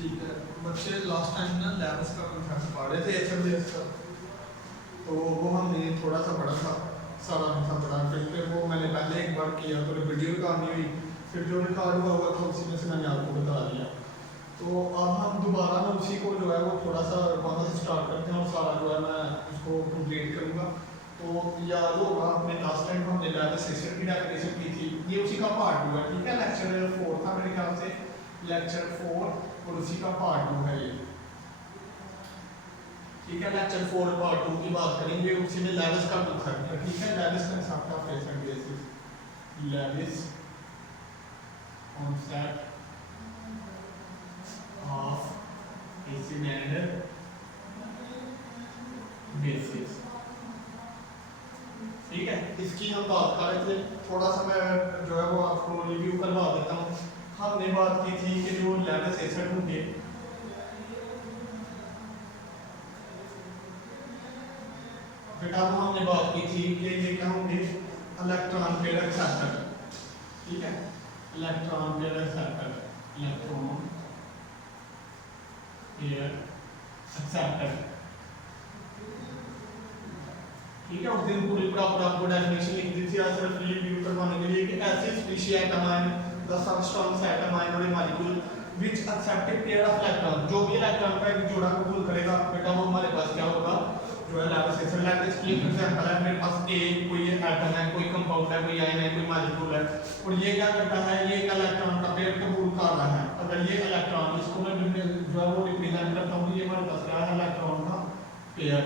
ठीक है बच्चे लास्ट टाइम ना लैब्स का कॉन्सेप्ट पढ़ रहे थे एचएमडीएस का, तो वो हमने थोड़ा सा पढ़ा था, सारा नहीं था पढ़ा। फिर वो मैंने पहले एक बार किया तो वीडियो रिकॉर्ड हुई, फिर जो रिकॉर्ड हुआ था उसी में से मैंने आपको बता दिया। तो अब हम दोबारा ना उसी को जो है वो थोड़ा सा वहाँ से स्टार्ट करते हैं और सारा जो है मैं उसको कंप्लीट करूँगा। तो याद होगा अपने लास्ट टाइम हमने लैब सेशन की डेफिनेशन की थी, ये उसी का पार्ट 2 है। ठीक है, लेक्चर 4 था मेरे ख्याल से, लेक्चर 4 और उसी का पार्ट 2 है ये। ठीक है, लेक्चर 4 पार्ट 2 की बात करेंगे, उसी में लेविस का कंसेप्ट है। ठीक है, Lewis concept of face and bases, Lewis concept of acid and bases. ठीक है, इसकी हम बात कर रहे थे, थोड़ा सा मैं जो है वो आपको रिव्यू करवा देता हूँ। हमने बात की थी कि जो लेविस एसिड होंगे, बेटा वो हमने बात की थी कि ये क्या होंगे, इलेक्ट्रॉन पेयर एक्सेप्टर। ठीक है, electron pair acceptor, electron pair acceptor. ठीक है, उस दिन पूरी प्रॉपर आपको डेफिनेशन लिख दी थी, आज सिर्फ रिव्यू करवाने के लिए कि ऐसी species atom ion the substance atom ion और molecule which accept a pair of electron, जो भी इलेक्ट्रॉन का एक जोड़ा कबूल करेगा बेटा वो हमारे पास क्या होगा, जो है लेविस एसिड। लेविस की एग्जांपल है, मेरे पास ए कोई एटम है, कोई कंपाउंड है, कोई आयन है, कोई मॉलिक्यूल है, और ये क्या करता है, ये एक इलेक्ट्रॉन का पेयर कबूल कर रहा है। अगर ये इलेक्ट्रॉन, इसको मैं जो है वो रिप्रेजेंट करता हूँ, ये हमारे पास क्या है, इलेक्ट्रॉन का पेयर,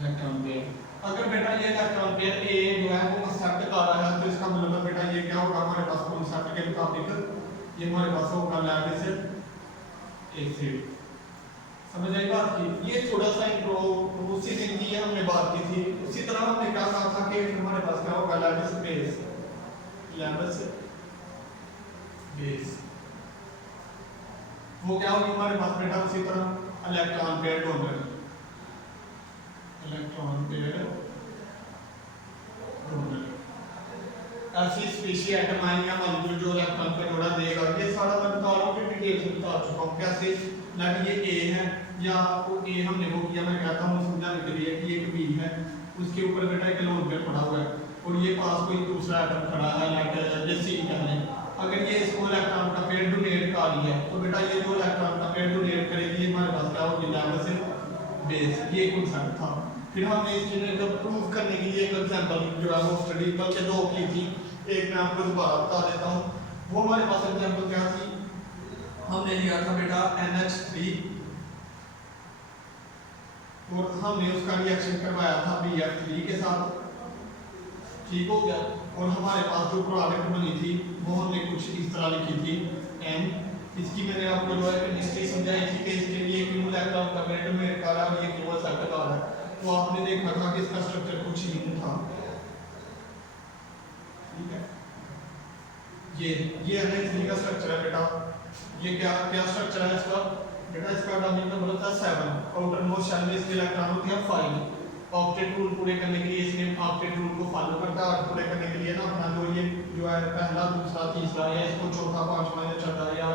इलेक्ट्रॉन पेयर। अगर बेटा ये इलेक्ट्रॉन पेयर ए जो है वो एक्सेप्ट कर रहा है, तो इसका मतलब बेटा ये क्या होगा, हमारे पास कॉन्सेप्ट के मुताबिक ये हमारे पास होगा लेविस एसिड। समझ आई बात की? ये थोड़ा सा इंट्रो उसी दिन की हमने बात की थी। उसी तरह हमने क्या कहा था कि हमारे पास क्या होगा, लेविस बेस, लेविस बेस वो क्या होगी हमारे पास बेटा, उसी तरह electron pair donor, electron pair donor, ऐसी स्पीशीज एटम आयन या मॉलिक्यूल जो इलेक्ट्रॉन का जोड़ा देगा। ये सारा मैं बता रहा हूँ कि डिटेल से बता चुका हूँ कैसे। लाइक ये ए है, या आपको ए हमने वो किया, मैं कहता हूँ समझाने के लिए कि एक बी है, उसके ऊपर बेटा एक लोन पेयर पड़ा हुआ है, और ये पास कोई दूसरा एटम खड़ा है, लाइक ये सी कह लें। अगर ये इसको इलेक्ट्रॉन का पेयर डोनेट कर रही है, तो बेटा ये जो इलेक्ट्रॉन का पेयर डोनेट करेगी, ये हमारे पास क्या होगी, लेविस बेस। ये कॉन्सेप्ट था। फिर हमने इस चीज़ को प्रूव करने के लिए एक एग्जांपल जो है वो स्टडी बल्कि दो की थी, एक मैं आपको दोबारा बता देता हूँ। वो हमारे पास एग्जांपल क्या थी, हमने लिया था बेटा NH3 और हमने उसका रिएक्शन करवाया था BF3 के साथ। ठीक हो गया, और हमारे पास जो प्रोडक्ट बनी थी वो हमने कुछ इस तरह लिखी थी N। इसकी मैंने आपको जो है केमिस्ट्री समझाई थी कि इसके लिए क्यों इलेक्ट्रॉन का पेयर डोनेट कर रहा है और ये क्यों एक्सेप्ट कर रहा है। तो आपने देखा था कि इसका स्ट्रक्चर कुछ यूं था। ठीक है, ये NH3 का स्ट्रक्चर है बेटा। ये क्या क्या स्ट्रक्चर है इसका बेटा, इसका एटॉमिक नंबर होता है 7, आउटर मोस्ट शेल में इसके इलेक्ट्रॉन होते हैं 5। ऑक्टेट रूल पूरे करने के लिए इसने ऑक्टेट रूल को फॉलो करता है, और पूरे करने के लिए ना अपना जो ये जो है पहला, दूसरा, तीसरा या इसको चौथा, पांचवा या छठा या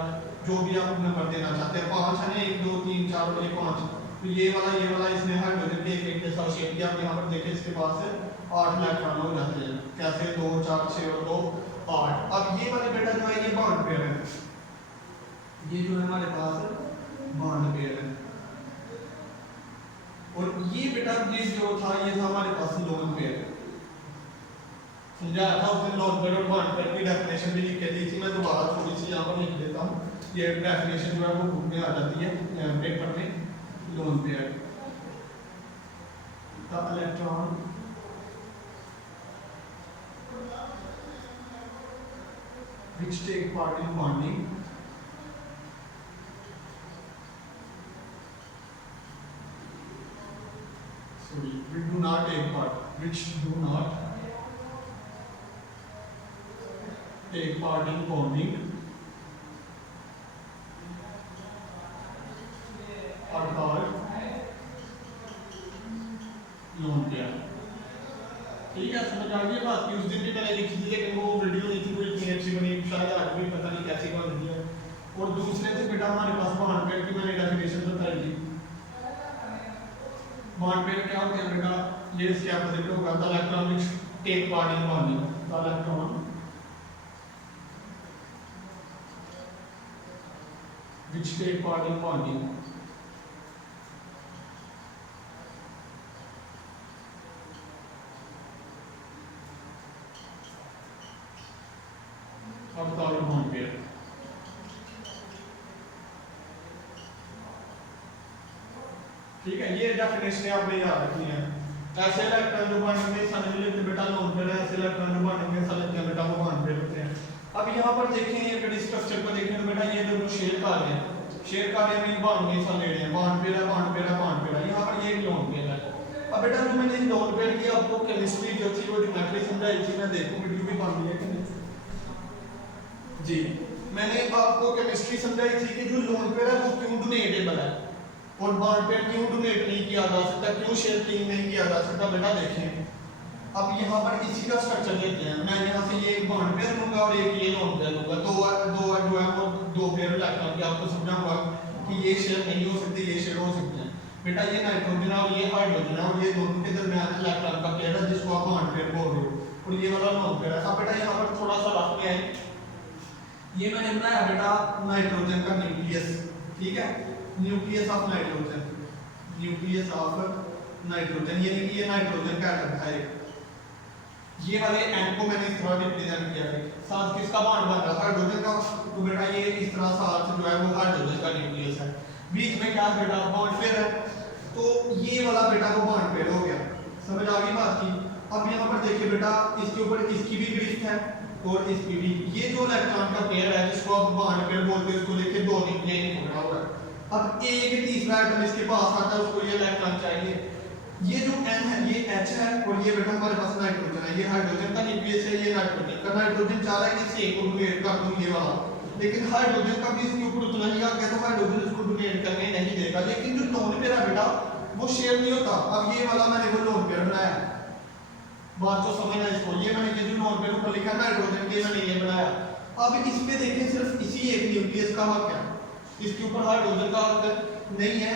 जो भी आप नंबर देना चाहते हैं, 5 है ना, 1 2 3 4 और ये 5, तो ये वाला इसने हाइड्रोजन के एक के साथ शेप किया। आप यहाँ पर देखें इसके पास 8 इलेक्ट्रॉन हो जाते हैं, कैसे 2 4 6 और 2 8। अब ये वाले बेटा जो है ये बॉन्ड पेयर है, ये जो है हमारे पास बॉन्ड पेयर है, और ये बेटा ये जो था ये था हमारे पास लोन पेयर। समझाया था उसने लोन पेयर और बॉन्ड पेयर की डेफिनेशन भी लिख के दी थी, मैं दोबारा थोड़ी सी यहाँ पर लिख देता हूँ। ये डेफिनेशन जो है वो बुक में आ जाती है पेपर में। Lone pair, the electron which take part in bonding we do not take part, which do not take part in bonding are called lone pair। ठीक है, समझ आ गई बात की? उस दिन भी मैंने लिखी थी लेकिन वो वीडियो नहीं थी कोई इतनी अच्छी बनी, शायद आज भी पता नहीं कैसी बन रही है। और दूसरे से बेटा हमारे पास बॉन्ड पेयर की मैंने डेफिनेशन बताई थी। बॉन्ड पेयर क्या होते हैं बेटा, ये इसके अपोजिट होगा, the electron which take part in bonding, the electron which take part in bonding. अब बताओ बॉन्ड पेयर। ठीक है, ये डेफिनेशन आपने याद रखनी है। ऐसे इलेक्ट्रॉन जो बॉन्डिंग में हिस्सा नहीं लेते बेटा लोन पेयर है, ऐसे इलेक्ट्रॉन जो बॉन्डिंग में हिस्सा लेते हैं बेटा वो बॉन्ड पेयर होते हैं। अब यहाँ पर देखें अगर स्ट्रक्चर को देखें तो बेटा ये दोनों शेयर कर रहे हैं, शेयर कर रहे हैं बॉन्ड में हिस्सा ले रहे हैं, बॉन्ड पेयर है, बॉन्ड पेयर है, बॉन्ड पेयर है, यहाँ पर ये एक लोन पेयर है। अब बेटा जो मैंने लोन पेयर की आपको केमिस्ट्री जो थी वो ज्योमेट्री समझाई थी, मैं देखूं वीडियो भी बन गई है कि नहीं जी। मैंने आपको केमिस्ट्री समझाई थी कि जो लोन पेयर है वो क्यों डोनेटेबल है और बॉन्ड पेयर क्यों डोनेट नहीं किया जा सकता, क्यों शेयरिंग नहीं किया जा सकता। बेटा देखें अब यहाँ पर इसी का स्ट्रक्चर लेते हैं, मैं यहाँ से ये एक बॉन्ड पेयर लूंगा और एक ये लोन पेयर लूंगा, दो है वो दो पेयर इलेक्ट्रॉन की आपको समझाऊंगा कि ये शेयर नहीं हो सकते, ये शेयर हो सकते हैं। बेटा ये नाइट्रोजन है और ये हाइड्रोजन है और ये दोनों के दरमियान इलेक्ट्रॉन का पेयर है जिसको आप बॉन्ड पेयर बोल रहे हो, और ये वाला लोन पेयर है। अब बेटा यहाँ पर थोड़ा सा रफ में है, ये मैंने बनाया बेटा नाइट्रोजन का न्यूक्लियस, ठीक है, nucleus of nitrogen, nucleus of nitrogen, यानी कि ये नाइट्रोजन का एटम है। ये वाले एन को मैंने इस तरह रिप्रेजेंट किया है, साथ किसका बॉन्ड बन रहा है हाइड्रोजन का, तो बेटा ये इस तरह साथ जो है वो हाइड्रोजन का न्यूक्लियस है, बीच में क्या बेटा बॉन्ड पेयर है, तो ये वाला बेटा वो बॉन्ड पेयर हो गया। समझ आ गई बात की। अब यहाँ पर देखिए बेटा इसके ऊपर इसकी भी ड्रिफ्ट है और इसकी भी, ये जो इलेक्ट्रॉन का पेयर है जिसको आप बॉन्ड पेयर बोलते हैं, उसको देखिए दो न्यूक्लियस नहीं पकड़ा हुआ है। अब एक तीसरा एटम इसके पास आता है, उसको ये इलेक्ट्रॉन चाहिए, ये जो n है ये H है और ये बेटा हमारे पास नाइट्रोजन है, ये हाइड्रोजन का न्यूक्लियस है, ये नाइट्रोजन का, नाइट्रोजन चाह रहा है कि इसे एक को डोनेट कर दूं ये वाला, लेकिन हाइड्रोजन का भी इसके ऊपर उतना ही आ गया तो हाइड्रोजन इसको डोनेट करने नहीं देगा। लेकिन जो लोन पेयर है बेटा वो शेयर नहीं होता। अब ये वाला मैंने वो लोन पेयर बनाया, बात तो समझना इसको, ये मैंने ये जो लोन पेयर ऊपर लिखा है नाइट्रोजन के मैंने ये बनाया। अब इसमें देखें सिर्फ इसी एक न्यूक्लियस का हक है, इसके ऊपर हाइड्रोजन का हक नहीं है।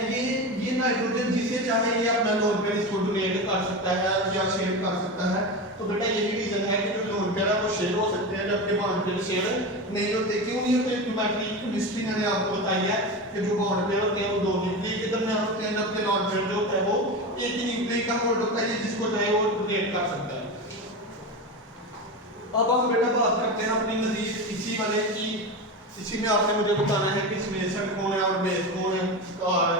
ये नाइट्रोजन जिसे चाहे ये अपना लोन पेयर इसको डोनेट कर सकता है या शेयर कर सकता है। तो बेटा यही रीजन है कि जो लोन पेयर है वो शेयर हो सकते हैं जबकि बॉन्ड पेयर शेयर नहीं होते। क्यों नहीं होते? ज्योमेट्री केमिस्ट्री मैंने आपको बताई है कि जो बॉन्ड पेयर होते हैं वो दो न्यूक्लियस के दरमियान होते हैं, जबकि लोन पेयर जो होता है वो एक ही न्यूक्लियस का होल्ड होता है, जिसको चाहे वो डोनेट कर सकता है। अब हम बेटा बात करते हैं अपनी नजीर इसी वाले की, इसी में आपने मुझे बताना है कि इसमें एसिड कौन है और बेस कौन है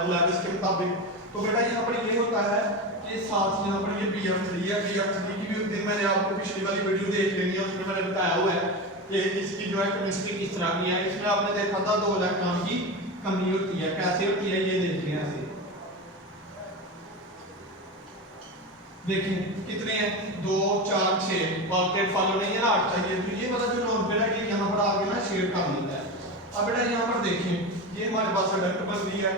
लेविस के मुताबिक। तो बेटा यहाँ पर ये होता है कि साथ यहाँ पर ये BF3 है, BF3 की भी होती है, मैंने आपको पिछली वाली वीडियो देख लेनी है, उसमें मैंने बताया हुआ है कि इसकी जो है केमिस्ट्री किस तरह की है। इसमें आपने देखा था 2 इलेक्ट्रॉन की कमी होती है, कैसे होती है ये देखिए ऐसे देखिए कितने हैं 2 4 6 बास्केट फॉलो नहीं है ना 8 चाहिए। तो ये वाला जो लोन पेयर है ये यहाँ पर आगे ना शेयर कर लेता है। अब बेटा यहाँ पर देखिए ये हमारे पास अडक्ट बन रही है,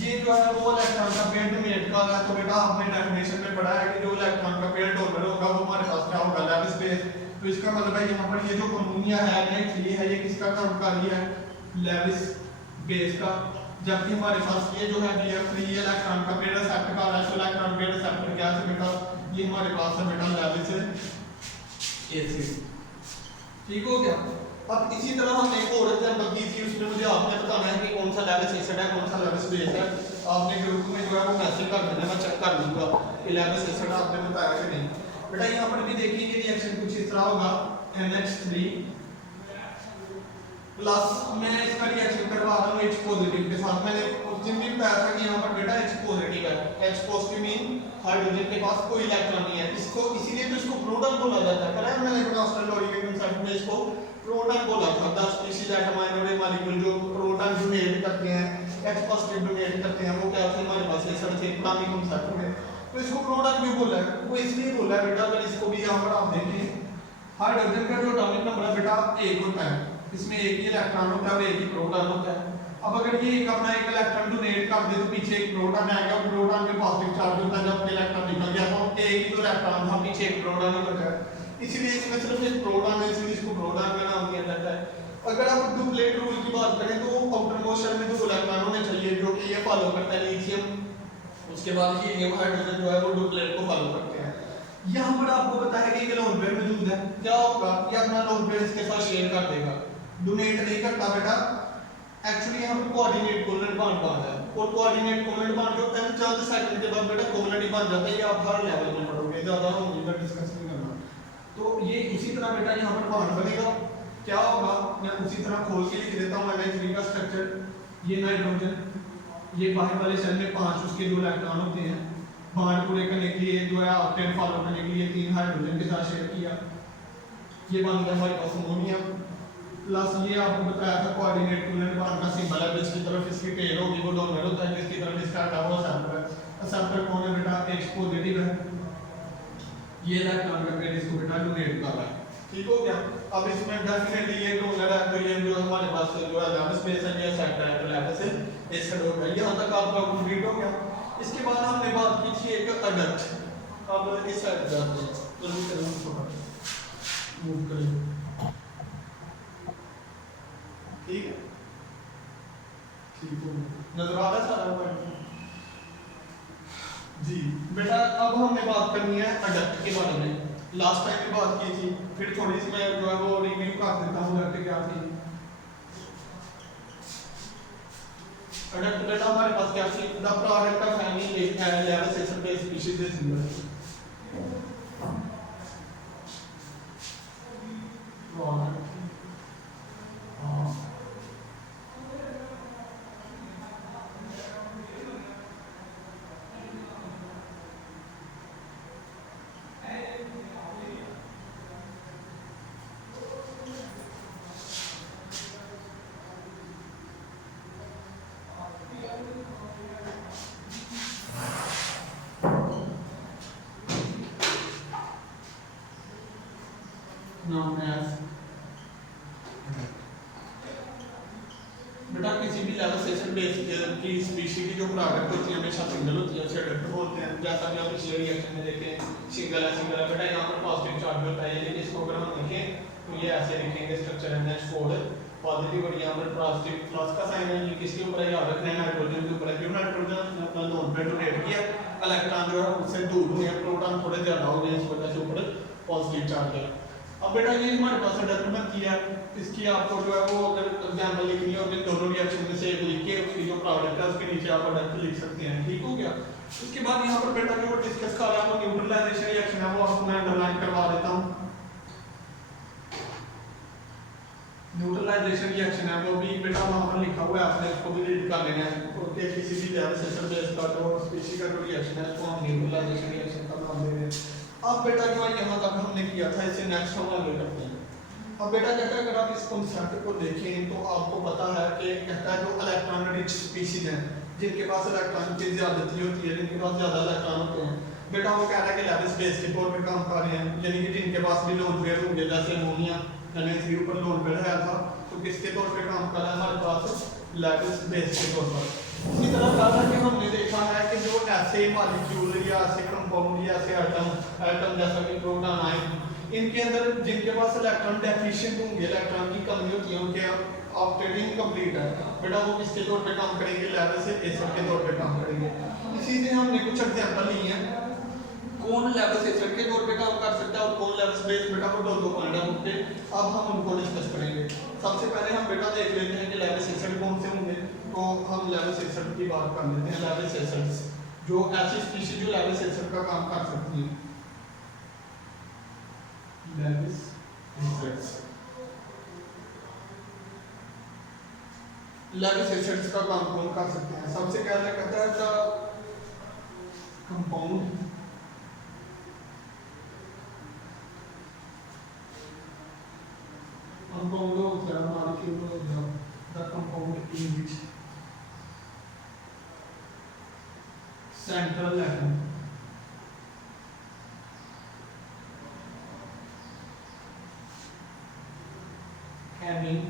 ये जो है वो इलेक्ट्रॉन का पेयर डोनेट कर रहा है। तो बेटा आपने डेफिनेशन में पढ़ा है कि जो इलेक्ट्रॉन का पेयर डोनर होगा वो हमारे पास क्या होगा लेविस बेस। तो इसका मतलब है यहाँ पर ये जो अमोनिया है NH3 है ये किसका काम कर रही है लेविस बेस का, जबकि हमारे पास ये जो है BF3 इलेक्ट्रॉन का पेयर एक्सेप्ट कर रहा है। तो इलेक्ट्रॉन पेयर एक्सेप्ट क्या है बेटा ये हमारे पास है बेटा लेविस एसिड, ठीक हो गया। अब इसी तरह हमने एक और एग्जांपल दी थी, उसमें मुझे आपने बताना है कि कौन सा लेविस एसिड है कौन सा लेविस बेस है। आपने ग्रुप में जो है वो मैसेज कर देना, मैं चेक कर लूंगा कि लेविस एसिड आपने बताया कि नहीं। बेटा यहाँ पर भी देखिए ये रिएक्शन कुछ इस तरह होगा NH3 प्लस मैं इसका रिएक्शन करवा रहा हूँ H पॉजिटिव के साथ। मैंने उस दिन भी बताया था कि यहाँ पर बेटा H पॉजिटिव है, H पॉजिटिव मीन हाइड्रोजन के पास कोई इलेक्ट्रॉन नहीं है, इसको इसीलिए तो इसको प्रोटॉन बोला जाता है। पहले मैंने प्रोटॉन लॉरी के कांसेप्ट में इसको प्रोटॉन बोला था। 10 स्पीशीज एटम आयन मॉलिक्यूल जो प्रोटॉन डोनेट करते हैं H पॉजिटिव डोनेट करते हैं वो क्या थे हमारे पास एसिड थे पुराने कांसेप्ट में। तो इसको प्रोटॉन क्यों बोला है? वो इसलिए बोला है बेटा अगर इसको भी यहाँ पर आप देखें हाइड्रोजन का जो एटॉमिक नंबर है बेटा 1 होता है, इसमें एक ही इलेक्ट्रॉन होता है और एक ही प्रोटॉन होता है। अब अगर ये एक अपना एक इलेक्ट्रॉन डोनेट कर दे तो पीछे एक प्रोटॉन आएगा और प्रोटॉन में पॉजिटिव चार्ज होता है, जब इलेक्ट्रॉन निकल गया तो एक ही तो इलेक्ट्रॉन था पीछे एक प्रोटॉन ही बचा है। इसीलिए इसमें सिर्फ एक प्रोटॉन है, इसलिए इसको प्रोटॉन का नाम दिया जाता है। अगर आप डुप्लेट रूल की बात करें तो आउटर मोस्ट शेल में 2 इलेक्ट्रॉन होने चाहिए जो कि ये फॉलो करता है लिथियम, उसके बाद हीलियम हाइड्रोजन जो है वो डुप्लेट को फॉलो करते हैं। यहाँ पर आपको पता है कि लोन पेयर मौजूद है, क्या होगा ये अपना लोन पेयर इसके साथ शेयर कर देगा, डोनेट नहीं करता बेटा। एक्चुअली यहाँ पर कोऑर्डिनेट कोवलेंट बॉन्ड है और कोऑर्डिनेट कोवलेंट बॉन्ड जो होता है चंद सेकंड के बाद बेटा कोवलेंट ही बन जाता है, ये आप हर लेवल में पढ़ोगे, ज्यादा हम इधर डिस्कस नहीं करना। तो ये इसी तरह बेटा यहाँ पर बॉन्ड बनेगा, क्या होगा मैं उसी तरह खोल के लिख देता हूँ NH3 का स्ट्रक्चर। ये नाइट्रोजन, ये बाहर वाले सेल में 5 उसके 2 इलेक्ट्रॉन होते हैं, बॉन्ड पूरे करने के लिए जो है ऑक्टेन फॉलो करने के लिए 3 हाइड्रोजन के साथ शेयर किया, ये बन गया हमारे पास अमोनियम। प्लस ये आपको बताया था कोऑर्डिनेट कोवलेंट बॉन्ड का सिंबल है, जिसकी तरफ इसकी टेल होगी वो डोनर होता है, जिसकी तरफ इसका हटा हुआ असेंबलर है। असेंबलर कौन है बेटा, H पॉजिटिव है, ये इलेक्ट्रॉन का पेयर इसको बेटा डोनेट कर रहा है, ठीक हो गया। अब इसमें डेफिनेटली ये डोनर है तो ये जो हमारे पास जो है लैब स्पेस है ये सेट है तो लैब से इस डॉट है, यहां तक आपका कंप्लीट हो गया। इसके बाद हमने बात की थी एक अडक्ट, अब इस साइड जाते हैं जल्दी करें थोड़ा मूव करें, ठीक है ठीक हो नजर आ रहा है सारा पॉइंट जी बेटा। अब हमने बात करनी है अडक्ट के बारे में, लास्ट टाइम भी बात की थी, फिर थोड़ी सी मैं जो है वो रिव्यू कर देता हूँ अडक्ट क्या थी। अडक्ट बेटा हमारे पास क्या थी, the product of any level section पे species is single, known as बेटा किसी भी लेवल सेशन बेस की स्पीशीज की जो प्रोडक्ट होती है हमेशा सिंगल होती है, उसे अडक्ट बोलते हैं। जैसा कि आप पिछले रिएक्शन में देखें सिंगल है बेटा, यहाँ पर पॉजिटिव चार्ज होता है, लेकिन इसको अगर हम लिखें तो ये ऐसे लिखेंगे स्ट्रक्चर NH4 पॉजिटिव और यहाँ पर पॉजिटिव प्लस का साइन है, ये किसके ऊपर है याद रखना है नाइट्रोजन के ऊपर है, क्यों नाइट्रोजन अपना लोन पेयर डोनेट किया, इलेक्ट्रॉन जो है उससे दूर हुए हैं, प्रोटॉन थोड़े ज्यादा हो गए इस वजह से ऊपर पॉजिटिव चार्ज है। अब बेटा ये हमारे पास अडक्ट बनती है, इसकी आपको जो है वो अगर एग्जांपल लिखनी है और दोनों रिएक्शन में से एक लिख के उसकी जो प्रोडक्ट है उसके नीचे आप अडक्ट लिख सकते हैं, ठीक हो गया। उसके बाद यहाँ पर बेटा जो डिस्कस कर रहा है वो न्यूट्रलाइजेशन रिएक्शन है, वो आपको मैं अंडरलाइन करवा देता हूँ। न्यूट्रलाइजेशन रिएक्शन है वो भी बेटा वहाँ पर लिखा हुआ है, आपने इसको भी रीड कर लेना है, ओके। किसी भी लेवल सेशन बेस का जो स्पीशीज का जो रिएक्शन है उसको हम न्यूट्रलाइजेशन रिएक्शन का नाम दे रहे हैं। अब बेटा जो है यहाँ तक हमने किया था, इसे नेक्स्ट हम आगे करते हैं। अब बेटा कहता है अगर आप इस कॉन्सेप्ट को देखें तो आपको पता है कि कहता है जो इलेक्ट्रॉन रिच स्पीशीज हैं जिनके पास इलेक्ट्रॉन की ज्यादती होती है, जिनके पास ज्यादा इलेक्ट्रॉन होते हैं, बेटा वो कह रहा है कि लेविस बेस के तौर पे काम कर रहे हैं, यानी कि जिनके पास भी लोन पेयर होंगे, जैसे अमोनिया NH3 ऊपर लोन पेयर है था तो किसके तौर पे काम कर रहा है हमारे पास लेविस बेस के तौर पर। इसी तरह कहा कि हमने देखा है कि जो ऐसे मॉलिक्यूल या ऐसे कंपाउंड या ऐसे एटम जैसा कि प्रोटॉन आयन, इनके अंदर जिनके पास इलेक्ट्रॉन डेफिशिएंट होंगे, इलेक्ट्रॉन की कमी होती है, उनके ऑक्टेट इनकम्प्लीट है, बेटा वो किसके तौर पे काम करेंगे, लेवल से एसिड के तौर पे काम करेंगे। इसी से हमने कुछ एग्जांपल लिए हैं, कौन लेवल से एसिड के तौर पे काम कर सकता है और कौन लेवल बेस, बेटा वो दो पॉइंट है उनके, अब हम उनको डिस्कस करेंगे। सबसे पहले हम बेटा देख लेते हैं कि लेवल से एसिड कौन से होंगे, तो हम लेवल से एसिड की बात कर लेते हैं। लेवल से एसिड्स जो ऐसी स्पीशीज जो लेवल से एसिड का काम कर सकती हैं, लेविस एसिड्स, लेविस एसिड्स का काम कौन कर सकते हैं। सबसे पहले कहता है the compound of the molecule of the compound in which central atom having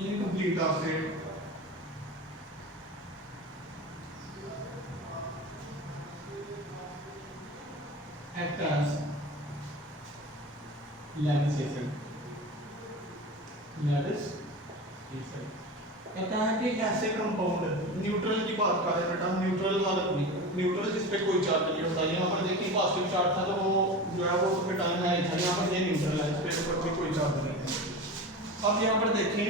incomplete state act as Lewis acid. Lewis कहता है कि ऐसे कंपाउंड न्यूट्रल की बात कर रहे हैं बेटा, न्यूट्रल हालत में, न्यूट्रल जिस पे कोई चार्ज नहीं होता। यहाँ पर देखिए पॉजिटिव चार्ज था तो वो जो है वो तो टाइम है, यहाँ पर ये न्यूट्रल है, इस पे ऊपर भी कोई चार्ज नहीं है। अब यहाँ पर देखें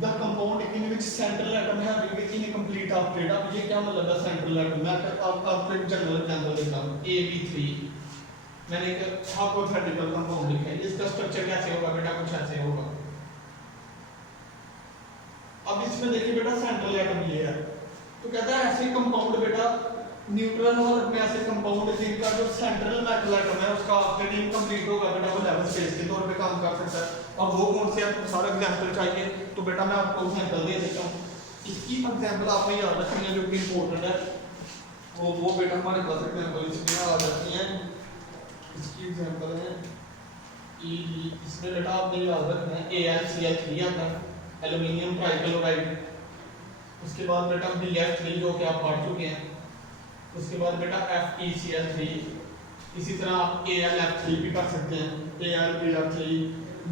the compound in which central atom है इनकम्प्लीट ऑपरेट। अब ये क्या मतलब है सेंट्रल एटम? मैं आपको एक जनरल एग्जांपल देता हूँ, AB3 मैंने एक हाइपोथेटिकल कंपाउंड लिखा है, इसका स्ट्रक्चर कैसे होगा बेटा? कुछ ऐसे होगा। अब इसमें देखिए बेटा सेंट्रल एटम ये है, तो कहता है ऐसे कंपाउंड बेटा न्यूट्रल हालत में ऐसे कंपाउंड जिनका जो सेंट्रल मेटल एटम है उसका ऑपरेट इनकम्प्लीट होगा बेटा, वो लेवल स्पेस के तौर पे काम कर सकता है। अब वो कौन से आपको सारा एग्जांपल चाहिए तो बेटा मैं आपको एग्जांपल दे देता हूँ। इसकी एग्जांपल आपने याद रखनी है जो कि इंपॉर्टेंट है, वो बेटा हमारे पास एग्जांपल इसमें आ जाती है। इसकी एग्जांपल है इसमें बेटा आपने याद रखना है AlCl3 आता है, एल्युमिनियम ट्राइक्लोराइड। उसके बाद बेटा BF3 जो कि आप पढ़ चुके हैं। उसके बाद बेटा FeCl3, इसी तरह आप AlF3 भी कर सकते हैं, AlBr3,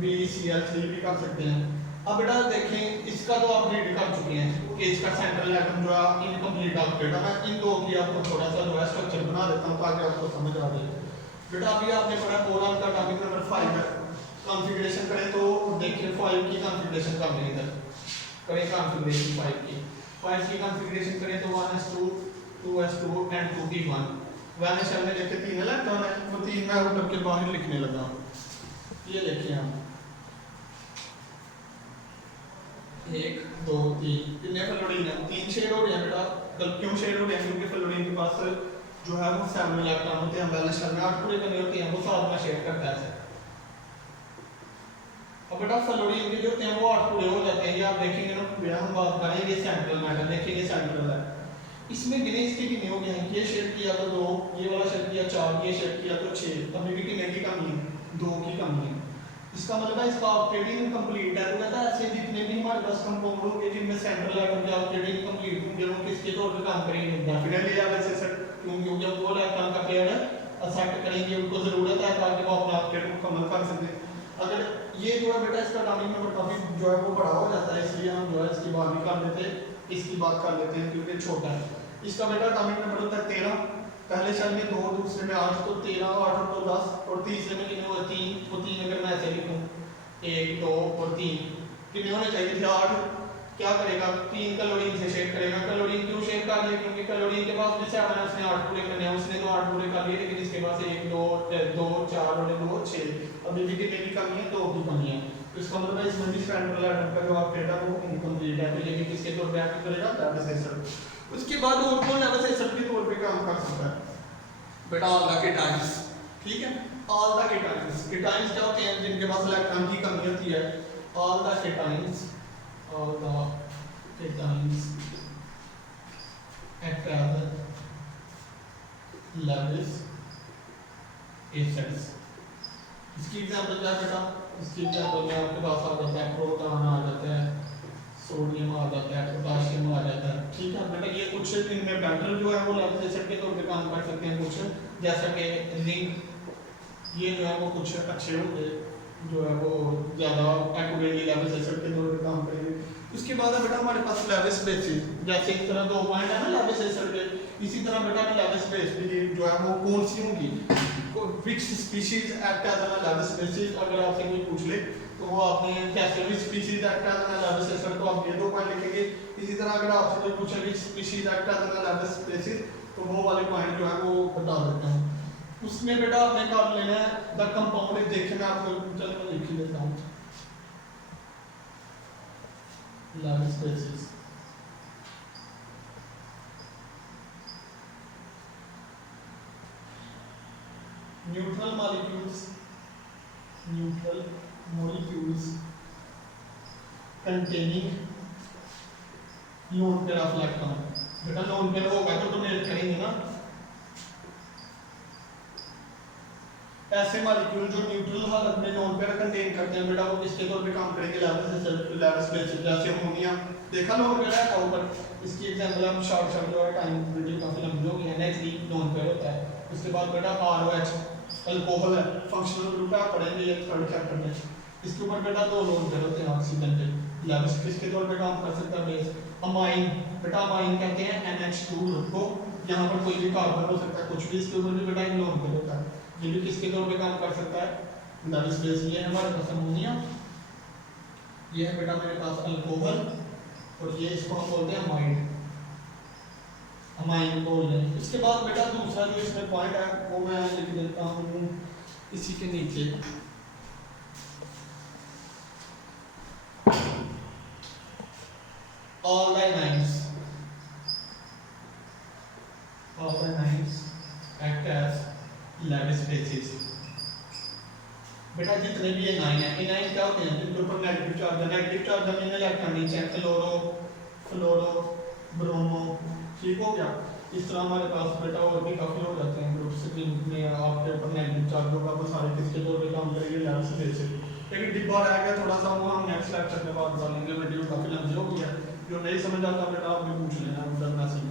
BeCl3 भी कर सकते हैं। अब बेटा देखें इसका तो आप रीड कर चुके हैं कि इसका सेंट्रल एटम जो है इनकम्प्लीट ऑपरेट है। मैं इन दो की आपको थोड़ा सा जो है स्ट्रक्चर बना देता हूँ ताकि आपको समझ आ जाए। बेटा अभी आपने पढ़ा बोरान का एटॉमिक नंबर 5 है, कॉन्फ़िगरेशन करें तो देखिए 5 की कॉन्फ़िगरेशन कर लें, इधर करें कॉन्फ़िगरेशन 5 की कॉन्फ़िगरेशन करें तो 1s2 2s2 and 2p1। Vanish हमने देखे 3 इलेक्ट्रॉन है, वो 3 मैं उतर के बाहर लिखने लगा। ये देखिए हम 1 2 3 कितने फ्लोरीन है? 3 शेड हो रहे हैं बेटा। क्यों शेड हो रहे हैं? क्योंकि फ्लोरीन के पास जो है वो 7 इलेक्ट्रॉन होते हैं, वैलेंस शेल में 8 पूरे करने होते हैं, वो साथ में शेयर करता है। अब बेटा फ्लोरीन के जो होते हैं वो 8 पूरे हो जाते हैं। ये आप देखेंगे ना, पूरे हम बात करेंगे सेंट्रल मैटर, देखेंगे सेंट्रल है। इसमें गिने इसके कितने हो गए हैं? ये शेड किया तो 2, ये वाला शेड किया 4, ये शेड किया तो 6, अभी भी कितने की कमी है? 2 की कमी है। इसका मतलब है इसका ऑपरेटिंग इनकम्प्लीट है। तो कहता है ऐसे जितने भी हमारे पास कंपाउंड होंगे जिनमें सेंट्रल एटम के ऑपरेटिंग इनकम्प्लीट होंगे वो किसके तौर पे काम करेंगे? डेफिनेटली लेवल से सर, क्योंकि जब वो इलेक्ट्रॉन का पेयर है एक्सेप्ट करेंगे, उनको जरूरत है ताकि वो अपना ऑपरेट मुकम्मल कर सकें। अगर ये जो है बेटा इसका एटॉमिक नंबर काफी जो है वो बड़ा हो जाता है, इसलिए हम जो है इसकी बात नहीं कर लेते, इसकी बात कर लेते हैं क्योंकि छोटा है। इसका बेटा एटॉमिक नंबर होता है 13, पहले शेल में 2, दूसरे में 8, तो 13 8 और 10, और तीसरे में कितने हुए? 3। वो 3 अगर मैं ऐसे लिखूं 1 2 और 3 कितने होने चाहिए थे? 8। क्या करेगा? 3 क्लोरीन से शेड करेगा। क्लोरीन क्यों शेड कर लिया? क्योंकि क्लोरीन के पास भी 7 है, उसने 8 पूरे करने हैं, उसने तो 8 पूरे कर लिए, लेकिन इसके पास 1 2 2 4 और 2 6, अभी भी कितने की कमी है? 2 की कमी है। तो इसका मतलब है इसमें भी सेंट्रल एटम का जो ऑपरेट है वो इनकम्प्लीट है, तो ये भी किसके तौर पे एक्ट करेगा? Level acid. उसके बाद और कौन लेवल एसिड के तौर पे काम कर सकता है? बेटा ऑल द केटाइंस, ठीक है, ऑल द केटाइंस। केटाइंस क्या होते हैं? जिनके पास इलेक्ट्रॉन की कमी होती है। All the cations, all the cations act as levels acids. इसकी एग्जांपल क्या बेटा? इसकी एग्जांपल में आपके पास आ जाता है प्रोटॉन, आ जाता है सोडियम, आ जाता है पोटेशियम, आ जाता है, ठीक है बेटा। ये कुछ इनमें मेटल जो है वो लेवल एसिड के तौर पे काम कर सकते हैं, कुछ जैसा कि जिंक, ये जो है वो कुछ अच्छे होंगे जो है वो ज़्यादा एक्यूरेटली लेवल एसिड के तौर पे काम करेंगे। उसके बाद है बेटा हमारे पास लेवल बेसिस, जैसे इस तरह 2 पॉइंट है ना लेवल एसिड के, इसी तरह बेटा लेवल बेस भी जो है वो कौन सी होंगी? Which species act as an level basis. अगर आपसे कोई पूछ ले तो वो आपने कैसे which species act as an level basis, तो आप ये 2 पॉइंट लिखेंगे। इसी तरह अगर आपसे कोई पूछे which species act as an level basis, तो वो वाले पॉइंट जो है वो बता देते हैं। उसमें बेटा आपने कर लेना है द कंपाउंड। देखिए मैं आपको चलो मैं लिख ही देता हूँ level basis. Neutral molecules, neutral molecules containing lone pair of electron. बेटा लोन पेयर होगा तो डोनेट करेंगे ना। ऐसे मॉलिक्यूल जो न्यूट्रल हालत में लोन पेयर कंटेन करते हैं बेटा वो किसके तौर पे काम करेंगे? Level basis. जैसे अमोनिया देखा लोन पेयर है ऊपर, इसकी एग्जांपल हम शॉर्ट जो है टाइम वीडियो काफी लंबी हो गई है, नेक्स्ट लोन पेयर होता है। उसके बाद बेटा ROH अल्कोहल है, फंक्शनल ग्रुप है, पढ़ेंगे ये थर्ड चैप्टर में। इसके ऊपर बेटा 2 लोन पेयर होते हैं ऑक्सीजन के, लेविस किसके तौर पे काम कर सकता है बेस। अमाइन, बेटा अमाइन कहते हैं NH2 ग्रुप को, यहाँ पर कोई भी कार्बन हो सकता है, कुछ भी इसके ऊपर भी बेटा इग्नोर कर देता है, ये भी किसके तौर पे काम कर सकता है लेविस बेस। ये है हमारे पास अमोनिया, ये है बेटा मेरे पास अल्कोहल, और ये इसको हम बोलते हैं अमाइन, अमाइन बोल रहे हैं। इसके बाद बेटा दूसरा जो इसमें पॉइंट है वो मैं लिख देता हूँ इसी के नीचे, all the anions act as Lewis bases। बेटा जितने भी एनाइन है, एनाइन क्या होते हैं जिनके ऊपर नेगेटिव चार्ज है, नेगेटिव चार्ज है इन्हें इलेक्ट्रॉन नीचे है, क्लोरो, फ्लोरो, ब्रोमो, ठीक हो गया। इस तरह हमारे पास बेटा और भी काफी हो जाते हैं ग्रुप्स जिनमें आपके ऊपर नेगेटिव चार्ज होगा, वो सारे किसके तौर पे काम करेंगे लेविस बेस। एक डिब्बा रह गया थोड़ा सा, वो हम नेक्स्ट लेक्चर में बात कर लेंगे, वीडियो काफी लंबी हो गई है, जो नहीं समझ आता बेटा आप भी पूछ लेना, डरना सीख